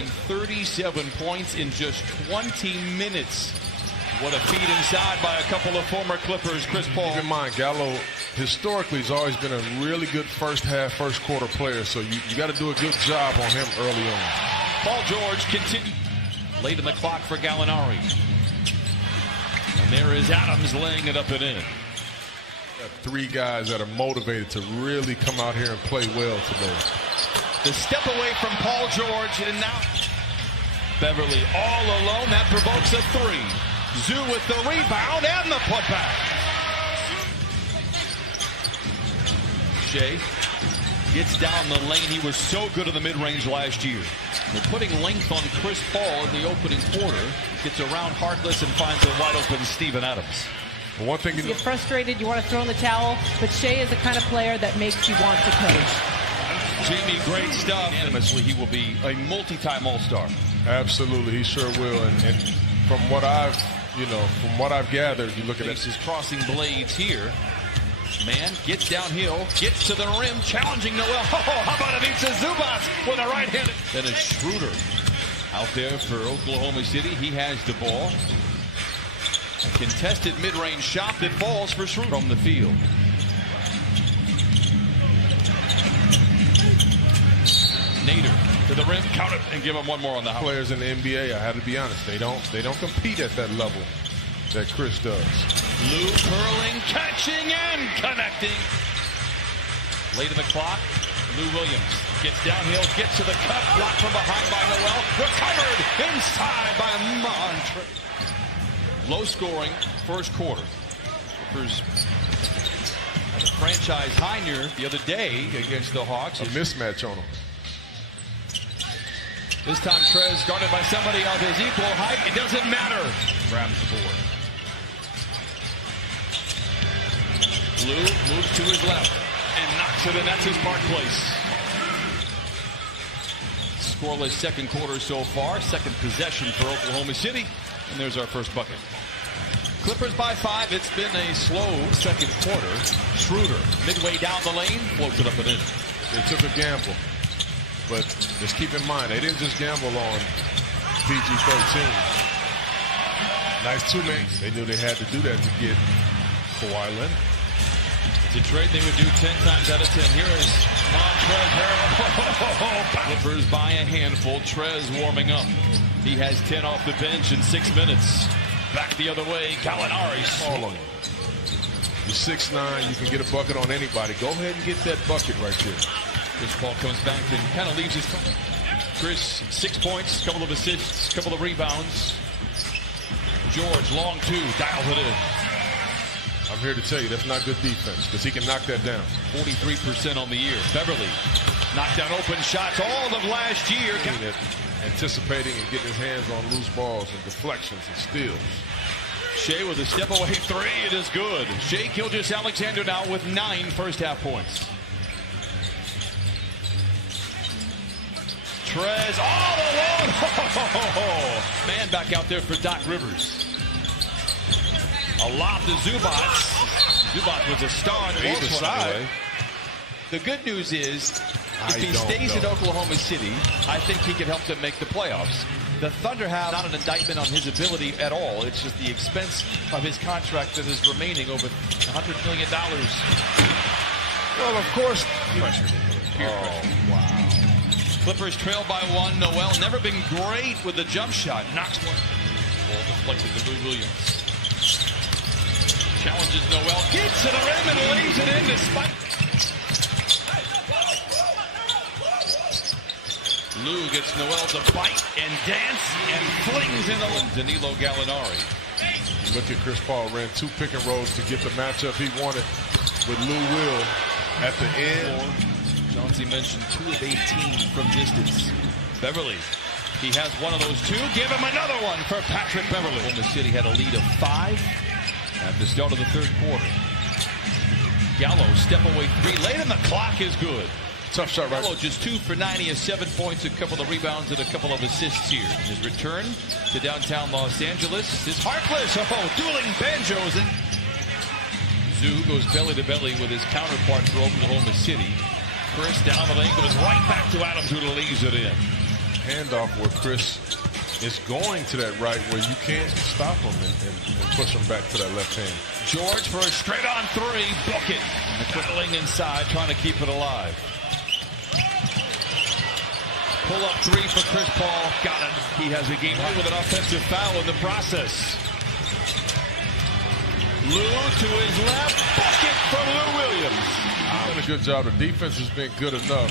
scoring 37 points in just 20 minutes. What a feed inside by a couple of former Clippers. Chris Paul. Keep in mind, Gallo historically has always been a really good first half, first quarter player, so you got to do a good job on him early on. Paul George continues. Late in the clock for Gallinari. And there is Adams laying it up and in. Three guys that are motivated to really come out here and play well today. The step away from Paul George, and now Beverly all alone. That provokes a three. Zoo with the rebound and the putback. Shea gets down the lane. He was so good in the mid-range last year. They're putting length on Chris Paul in the opening quarter. Gets around Harkless and finds a wide open Steven Adams. One thing you get frustrated, you want to throw in the towel, but Shea is the kind of player that makes you want to coach. Jamie, great stuff. Unanimously, he will be a multi-time All-Star. Absolutely, he sure will. And from what I've gathered, you look at Ace is crossing blades here. Man gets downhill, gets to the rim, challenging Noel. Oh, how about Anita Zubac with a right-handed? Then it's Schroeder out there for Oklahoma City. He has the ball. A contested mid-range shot that falls for Schroeder from the field. Nader to the rim, count it, and give him one more on the house. Players in the NBA, I had to be honest, they don't compete at that level that Chris does. Lou curling, catching, and connecting. Late in the clock, Lou Williams gets downhill, gets to the cup, blocked from behind by Noel, recovered inside by Montre. Low scoring first quarter. Clippers had a franchise high near the other day against the Hawks. A mismatch on them. This time Trez guarded by somebody of his equal height. It doesn't matter. Grabs the board. Lou moves to his left and knocks it in. That's his mark place. Scoreless second quarter so far. Second possession for Oklahoma City. And there's our first bucket. Clippers by 5. It's been a slow second quarter. Schroeder midway down the lane. Floats it up and in. They took a gamble. But just keep in mind, they didn't just gamble on PG-13. Nice two-man. They knew they had to do that to get Kawhi Leonard. It's a trade they would do 10 times out of 10. Here is Montrezl Harrell. Clippers by a handful. Trez warming up. He has 10 off the bench in 6 minutes. Back the other way, Gallinari. All on you. You're 6'9", you can get a bucket on anybody. Go ahead and get that bucket right there. Chris Paul comes back and kind of leaves his time. Chris, 6 points, couple of assists, couple of rebounds. George, long two, dials it in. I'm here to tell you, that's not good defense, because he can knock that down. 43% on the year. Beverly knocked down open shots all of last year. Anticipating and getting his hands on loose balls and deflections and steals. Shea with a step away three. It is good. Shea Gilgeous-Alexander now with 9 first half points. Trez all alone. Man back out there for Doc Rivers. A lob to Zubac. Zubac was a star on the side. The good news is, if he stays in Oklahoma City, I think he can help them make the playoffs. The Thunder have not an indictment on his ability at all. It's just the expense of his contract that is remaining over $100 million. Well, of course. Pressure. Oh, wow. Clippers trail by 1. Noel never been great with the jump shot. Knocks one. Ball deflected to Lou Williams. Challenges Noel. Gets to the rim and lays it in despite. Lou gets Noel to bite and dance and flings in the Danilo Gallinari. Look at Chris Paul, ran 2 pick and rolls to get the matchup he wanted with Lou Will at the end. Chauncey mentioned 2 of 18 from distance. Beverly, he has one of those 2. Give him another one for Patrick Beverly. Oklahoma City had a lead of 5 at the start of the third quarter. Gallo, step away 3. Late in the clock is good. Tough shot, right? Gallo just 2 for 9. He has 7 points, a couple of rebounds, and a couple of assists here. His return to downtown Los Angeles is Harkless. Oh, dueling banjos. And Zoo goes belly to belly with his counterpart for Oklahoma City. Chris down the lane, goes right back to Adams, who leaves it in. handoff where Chris is going to that right where you can't stop him and push him back to that left hand. George for a straight-on three. Book it. Quickling inside, trying to keep it alive. Pull-up three for Chris Paul. Got it. He has a game high with an offensive foul in the process. Lou to his left. Bucket from Lou Williams. Done a good job. The defense has been good enough.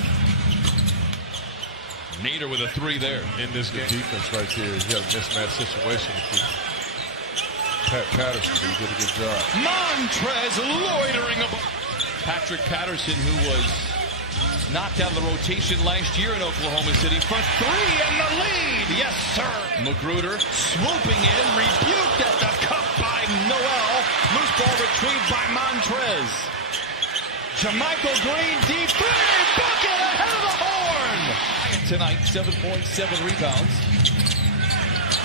Nader with a three there. In this game. Defense right there. He had a mismatch situation. Pat Patterson, he did a good job. Montrez loitering about. Patrick Patterson, who was knocked out of the rotation last year in Oklahoma City for three and the lead. Yes, sir. Magruder swooping in, rebuked at the cup by Noel. Loose ball retrieved by Montrez. Jermichael Green, deep three, bucket ahead of the horn. Tonight, 7.7 rebounds.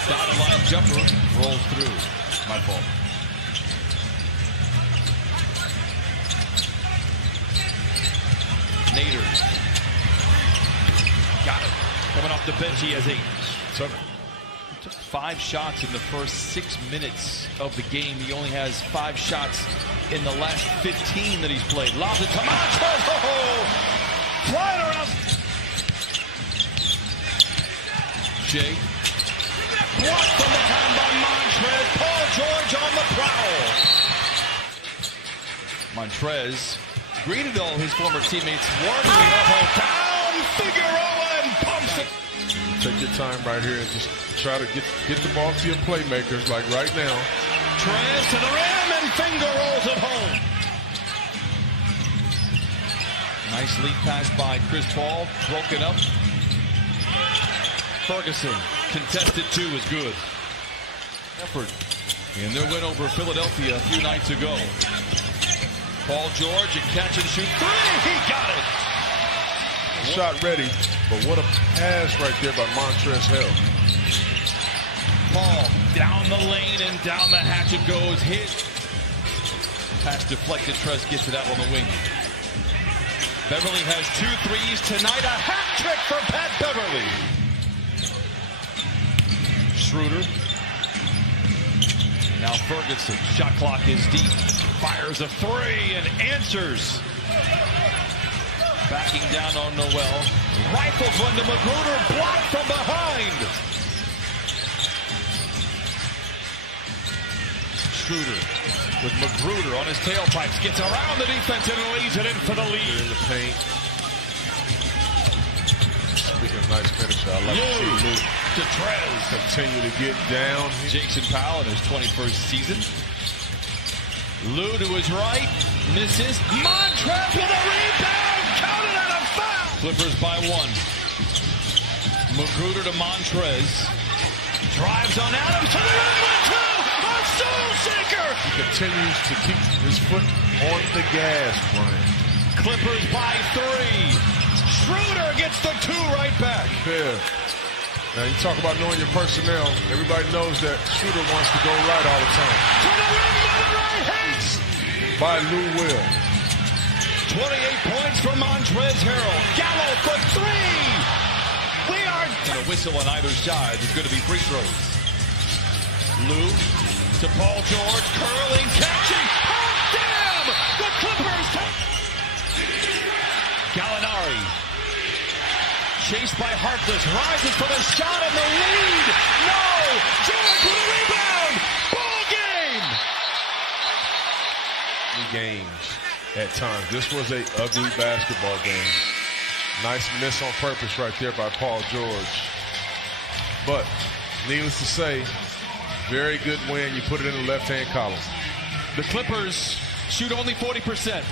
Dotted line jumper rolls through. My fault. Nader. Got it. Coming off the bench, he has 8. So, he took 5 shots in the first 6 minutes of the game. He only has 5 shots in the last 15 that he's played. Lobs it to Montrez. Oh! Flying around. Shea. Blocked from behind by Montrez. Paul George on the prowl. Montrez greeted all his former teammates warmly. Down Figueroa and pumps it. Take your time right here and just try to get the ball to your playmakers like right now. Trez to the rim and finger rolls it home. Nice lead pass by Chris Paul. Broken up. Ferguson. Contested 2 is good. Effort in their win over Philadelphia a few nights ago. Paul George, a catch and shoot 3. He got it. Shot ready, but what a pass right there by Montrez Harrell. Paul down the lane and down the hatch it goes. Hit. Pass deflected. Trez gets it out on the wing. Beverly has 2 threes tonight. A hat trick for Pat Beverly. Schroeder. Now Ferguson. Shot clock is deep. Fires a 3 and answers. Backing down on Noel. Rifles one to Magruder. Blocked from behind. Schroeder with Magruder on his tailpipes. Gets around the defense and lays it in for the lead. In the paint. Speaking of nice finisher, I like to see Lou to Trez. Continue to get down. Jason Powell in his 21st season. Lou to his right. Misses. Montrez with a rebound. Counted out of foul. Clippers by 1. Magruder to Montrez. Drives on Adams to the rim with 2. A soul shaker. He continues to keep his foot on the gas, Brian. Clippers by 3. Schroeder gets the 2 right back. Yeah. Now you talk about knowing your personnel. Everybody knows that Schroeder wants to go right all the time. To the rim by the right hand. By Lou Will. 28 points for Montrez Harrell. Gallo for 3. We are... And a whistle on either side. There's going to be free throws. Lou to Paul George. Curling, catching. Oh, damn! The Clippers. Gallinari. Chased by Harkless. Rises for the shot and the lead. No! George with a rebound. Ball game. Games at times. This was a ugly basketball game. Nice miss on purpose right there by Paul George. But needless to say, very good win. You put it in the left-hand column. The Clippers shoot only 40%.